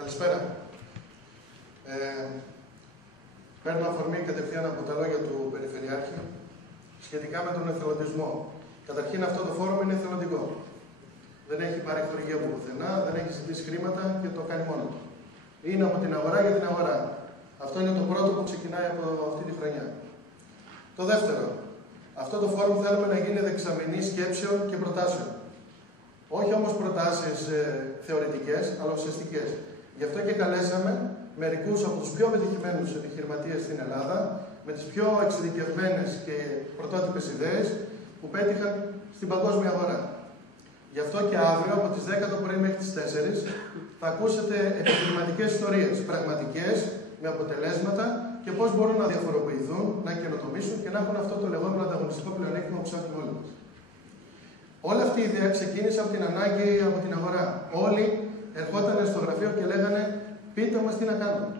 Καλησπέρα. Παίρνω αφορμή κατευθείαν από τα λόγια του Περιφερειάρχη σχετικά με τον εθελοντισμό. Καταρχήν, αυτό το φόρουμ είναι εθελοντικό. Δεν έχει πάρει χορηγία από πουθενά, δεν έχει ζητήσει χρήματα και το κάνει μόνο του. Είναι από την αγορά για την αγορά. Αυτό είναι το πρώτο που ξεκινάει από αυτή τη χρονιά. Το δεύτερο, αυτό το φόρουμ θέλουμε να γίνει δεξαμενή σκέψεων και προτάσεων. Όχι όμως προτάσεις θεωρητικές, αλλά ουσιαστικές. Γι' αυτό και καλέσαμε μερικούς από τους πιο πετυχημένους επιχειρηματίες στην Ελλάδα, με τις πιο εξειδικευμένες και πρωτότυπες ιδέες που πέτυχαν στην παγκόσμια αγορά. Γι' αυτό και αύριο από τις 10 το πρωί μέχρι τις 4 θα ακούσετε επιχειρηματικές ιστορίες, πραγματικές, με αποτελέσματα και πώς μπορούν να διαφοροποιηθούν, να καινοτομήσουν και να έχουν αυτό το λεγόμενο ανταγωνιστικό πλεονέκτημα που ψάχνουμε όλοι μας. Όλη αυτή η ιδέα ξεκίνησε από την ανάγκη από την αγορά. Όλοι ερχόταν στο γραφείο και λέγανε πείτε μας τι να κάνουμε.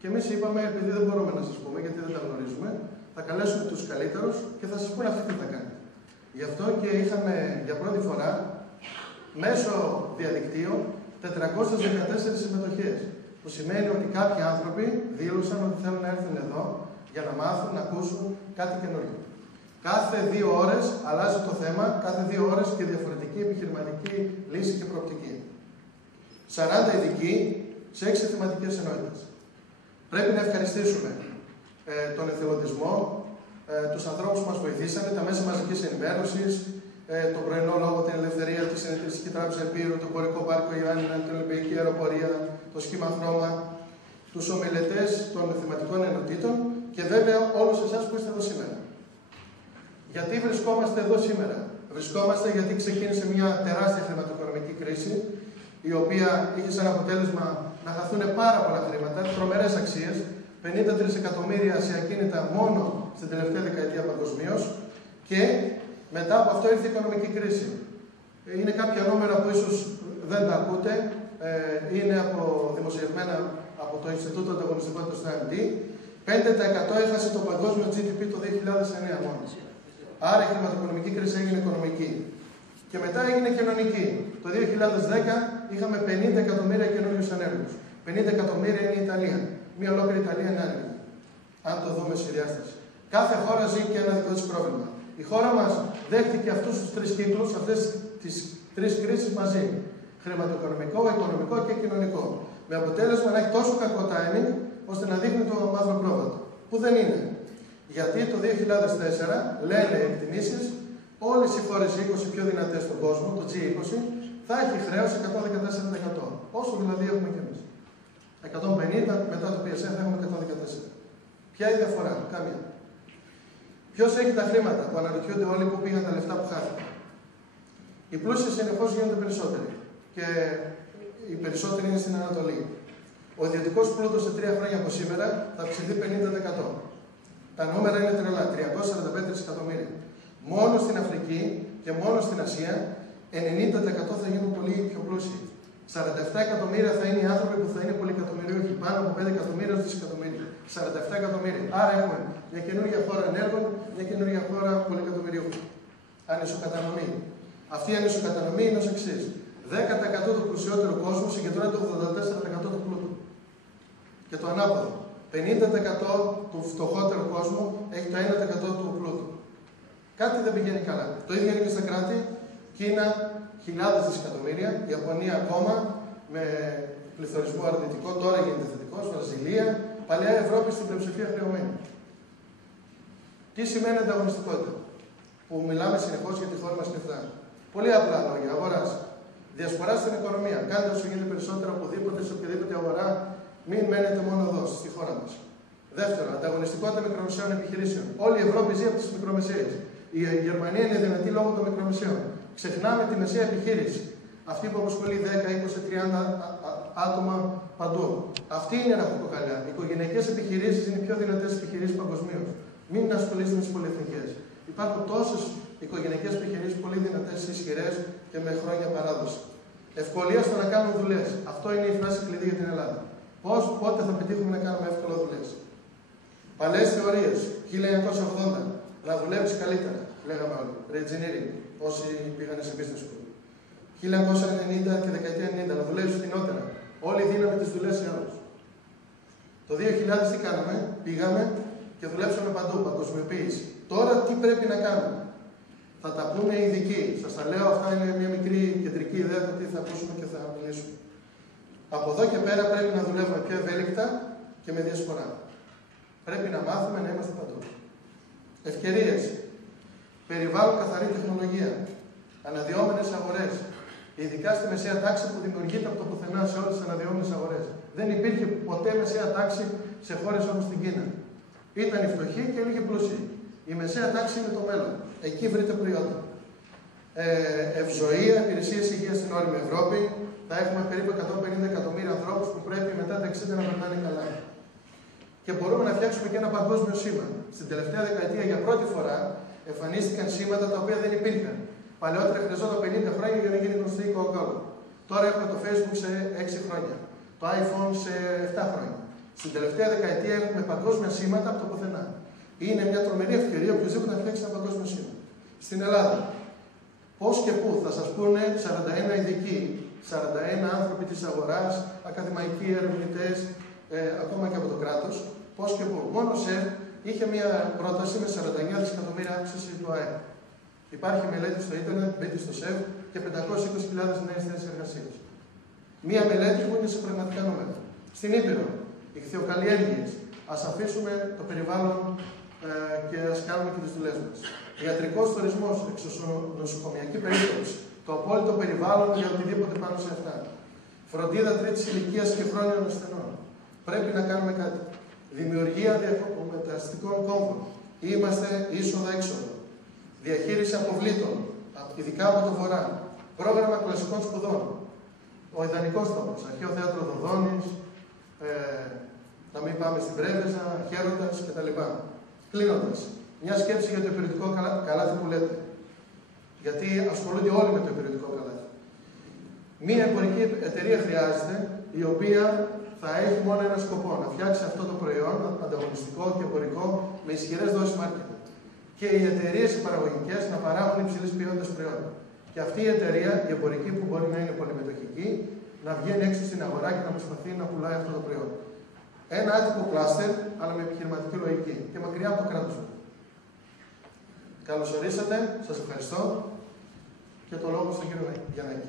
Και εμείς είπαμε, επειδή δεν μπορούμε να σας πούμε, γιατί δεν τα γνωρίζουμε, θα καλέσουμε τους καλύτερους και θα σας πούνε αυτοί τι θα κάνουν. Γι' αυτό και είχαμε για πρώτη φορά μέσω διαδικτύου 414 συμμετοχές. Που σημαίνει ότι κάποιοι άνθρωποι δήλωσαν ότι θέλουν να έρθουν εδώ για να μάθουν, να ακούσουν κάτι καινούργιο. Κάθε 2 ώρες αλλάζει το θέμα, κάθε 2 ώρες και διαφορετική επιχειρηματική λύση και προοπτική. 40 ειδικοί σε 6 θεματικές ενότητες. Πρέπει να ευχαριστήσουμε τον εθελοντισμό, τους ανθρώπους που μας βοηθήσανε, τα μέσα μαζικής ενημέρωσης, το πρωινό λόγο, την Ελευθερία, τη Συνεταιριστική Τράπεζα Επίρου, το Εμπορικό Πάρκο Ιωάννινα, την Ολυμπιακή Αεροπορία, το Σχήμα Χρώμα, τους ομιλητές των θεματικών ενωτήτων και βέβαια όλους εσάς που είστε εδώ σήμερα. Γιατί βρισκόμαστε εδώ σήμερα? Βρισκόμαστε γιατί ξεκίνησε μια τεράστια χρηματοοικονομική κρίση, η οποία είχε σαν αποτέλεσμα να χαθούν πάρα πολλά χρήματα, τρομερές αξίες, 53 εκατομμύρια σε ακίνητα μόνο στην τελευταία δεκαετία παγκοσμίως και μετά από αυτό ήρθε η οικονομική κρίση. Είναι κάποια νούμερα που ίσως δεν τα ακούτε, είναι δημοσιευμένα από το Ινστιτούτο Ανταγωνιστικότητας του AMD. 5% έχασε το παγκόσμιο GDP το 2009 μόνο. Άρα η χρηματοοικονομική κρίση έγινε οικονομική. Και μετά έγινε κοινωνική. Το 2010 είχαμε 50 εκατομμύρια καινούριους ανέργους. 50 εκατομμύρια είναι η Ιταλία. Μία ολόκληρη Ιταλία είναι άνεργη. Αν το δούμε σε διάσταση. Κάθε χώρα ζει και ένα δικό της πρόβλημα. Η χώρα μας δέχτηκε αυτούς τους 3 κύκλους, αυτές τις 3 κρίσεις μαζί. Χρηματοοικονομικό, οικονομικό και κοινωνικό. Με αποτέλεσμα να έχει τόσο κακό timing, ώστε να δείχνει το μαύρο πρόβατο. Που δεν είναι. Γιατί το 2004, λένε οι εκτιμήσεις, όλες οι χώρες 20 πιο δυνατές στον κόσμο, το G20, θα έχει χρέος 114%. Όσο δηλαδή έχουμε κι εμείς. 150, μετά το PSN θα έχουμε 114. Ποια είναι η διαφορά? Καμία. Ποιος έχει τα χρήματα που αναρωτιούνται όλοι που πήγαν τα λεφτά που χάθηκαν? Οι πλούσιοι συνεχώς γίνονται περισσότεροι. Και οι περισσότεροι είναι στην Ανατολή. Ο ιδιωτικός πλούτος σε 3 χρόνια από σήμερα θα αυξηθεί 50%. Τα νούμερα είναι τρελά, 345 δισεκατομμύρια. Μόνο στην Αφρική και μόνο στην Ασία, 90% θα γίνουν πολύ πιο πλούσιοι. 47 εκατομμύρια θα είναι οι άνθρωποι που θα είναι πολυεκατομμυριούχοι, πάνω από 5 εκατομμύρια ως δισεκατομμύρια. 47 εκατομμύρια. Άρα έχουμε μια καινούργια χώρα ενέργων, μια καινούργια χώρα πολυεκατομμυριούχων. Ανισοκατανομή. Αυτή η ανισοκατανομή είναι ως εξής. 10% του πλουσιότερου κόσμου συγκεντρώνει το 84% του πλούτου. Και το ανάποδο. 50% του φτωχότερου κόσμου έχει το 1% του πλούτου. Κάτι δεν πηγαίνει καλά. Το ίδιο είναι και στα κράτη. Κίνα, χιλιάδες δισεκατομμύρια. Ιαπωνία ακόμα με πληθωρισμό αρνητικό. Τώρα γίνεται θετικός. Βραζιλία. Παλιά Ευρώπη στην πλειοψηφία χρεωμένη. Τι σημαίνει ανταγωνιστικότητα? Που μιλάμε συνεχώς για τη χώρα μας και αυτά. Πολύ απλά λόγια. Αγοράς. Διασπορά στην οικονομία. Κάντε όσο γίνεται περισσότερο οπουδήποτε, σε οποιαδήποτε αγορά. Μην μένετε μόνο εδώ, στη χώρα μας. Δεύτερο, ανταγωνιστικότητα μικρομεσαίων επιχειρήσεων. Όλη η Ευρώπη ζει από τις μικρομεσαίες. Η Γερμανία είναι δυνατή λόγω των μικρομεσαίων. Ξεχνάμε τη μεσαία επιχείρηση. Αυτή που απασχολεί 10, 20, 30 άτομα παντού. Αυτή είναι η ραχοκοκαλιά. Οι οικογενειακές επιχειρήσεις είναι οι πιο δυνατές επιχειρήσεις παγκοσμίως. Μην ασχολείστε με τις πολυεθνικές. Υπάρχουν τόσες οικογενειακές επιχειρήσεις πολύ δυνατές, ισχυρές και με χρόνια παράδοση. Ευκολία στο να κάνουν δουλειές. Αυτό είναι η φράση κλειδί για την Ελλάδα. Πότε θα πετύχουμε να κάνουμε εύκολα δουλειές? Παλαιές θεωρίες. 1980. Να δουλεύεις καλύτερα. Λέγαμε όλοι. Re-engineering. Όσοι πήγανε σε business school. 1990 και δεκαετία 90. Να δουλεύεις φθηνότερα. Όλοι δίναμε τις δουλειές σε όλους. Το 2000 τι κάναμε, πήγαμε και δουλέψαμε παντού, παγκοσμιοποίηση. Τώρα τι πρέπει να κάνουμε. Θα τα πούμε οι ειδικοί. Σας τα λέω, αυτά είναι μια μικρή κεντρική ιδέα του τι θα ακούσουμε και θα μιλήσουμε. Από εδώ και πέρα πρέπει να δουλεύουμε πιο ευέλικτα και με διασπορά. Πρέπει να μάθουμε να είμαστε παντού. Ευκαιρίες. Περιβάλλον, καθαρή τεχνολογία. Αναδυόμενες αγορές. Ειδικά στη μεσαία τάξη που δημιουργείται από το πουθενά σε όλες τις αναδυόμενες αγορές. Δεν υπήρχε ποτέ μεσαία τάξη σε χώρες όπως την Κίνα. Ήταν οι φτωχοί και λίγοι πλούσιοι. Η μεσαία τάξη είναι το μέλλον. Εκεί βρείτε προϊόντα. Ευζοία, υπηρεσίες υγείας στην όλη Ευρώπη. Θα έχουμε περίπου 150 εκατομμύρια ανθρώπους που πρέπει μετά τα 60 να περνάνε καλά. Και μπορούμε να φτιάξουμε και ένα παγκόσμιο σήμα. Στην τελευταία δεκαετία για πρώτη φορά εμφανίστηκαν σήματα τα οποία δεν υπήρχαν. Παλαιότερα χρειαζόταν 50 χρόνια για να γίνει γνωστή η Coca-Cola. Τώρα έχουμε το Facebook σε 6 χρόνια. Το iPhone σε 7 χρόνια. Στην τελευταία δεκαετία έχουμε παγκόσμια σήματα από το πουθενά. Είναι μια τρομερή ευκαιρία οποιοδήποτε να φτιάξει ένα παγκόσμιο σήμα. Στην Ελλάδα, πώς και πού θα σας πούνε 41 ειδικοί, 41 άνθρωποι της αγοράς, ακαδημαϊκοί, ερευνητές, ακόμα και από το κράτος, πώς και πού. Μόνο ΣΕΒ είχε μια πρόταση με 49 δισεκατομμύρια αύξηση του ΑΕΠ. Υπάρχει μελέτη στο ίντερνετ, μπείτε στο ΣΕΒ και 520.000 νέες θέσεις εργασίας. Μία μελέτη που είναι σε πραγματικά νούμερα. Στην Ήπειρο, ιχθυοκαλλιέργειες. Ας αφήσουμε το περιβάλλον και ας κάνουμε και τις δουλειές μας. Ιατρικός τουρισμός, εξωσυνοσοκομιακή περίπτωση. Το απόλυτο περιβάλλον για οτιδήποτε πάνω σε αυτά. Φροντίδα τρίτης ηλικίας και χρόνιων ασθενών. Πρέπει να κάνουμε κάτι. Δημιουργία μεταστικών κόμβων. Είμαστε είσοδα-έξοδα. Διαχείριση αποβλήτων, ειδικά από το βορρά. Πρόγραμμα κλασικών σπουδών. Ο ιδανικός τόπος. Αρχαίο θέατρο Δοδόνης, να μην πάμε στην Πρέβεζα, Χέροντας κτλ. Κλείνοντας, μια σκέψη για το υπηρετικό καλάθι που λέτε. Γιατί ασχολούνται όλοι με το υπηρετικό καλάθι. Μία εμπορική εταιρεία χρειάζεται, η οποία θα έχει μόνο ένα σκοπό, να φτιάξει αυτό το προϊόν ανταγωνιστικό και εμπορικό με ισχυρές δόσεις marketing. Και οι εταιρείες οι παραγωγικές να παράγουν υψηλής ποιότητας προϊόντα. Και αυτή η εταιρεία, η εμπορική που μπορεί να είναι πολυμετοχική, να βγαίνει έξω στην αγορά και να προσπαθεί να πουλάει αυτό το προϊόν. Ένα άτυπο κλάστερ, αλλά με επιχειρηματική λογική και μακριά από το κράτος. Καλώς ορίσατε, σας ευχαριστώ και το λόγο στον κύριο Γιαννάκη.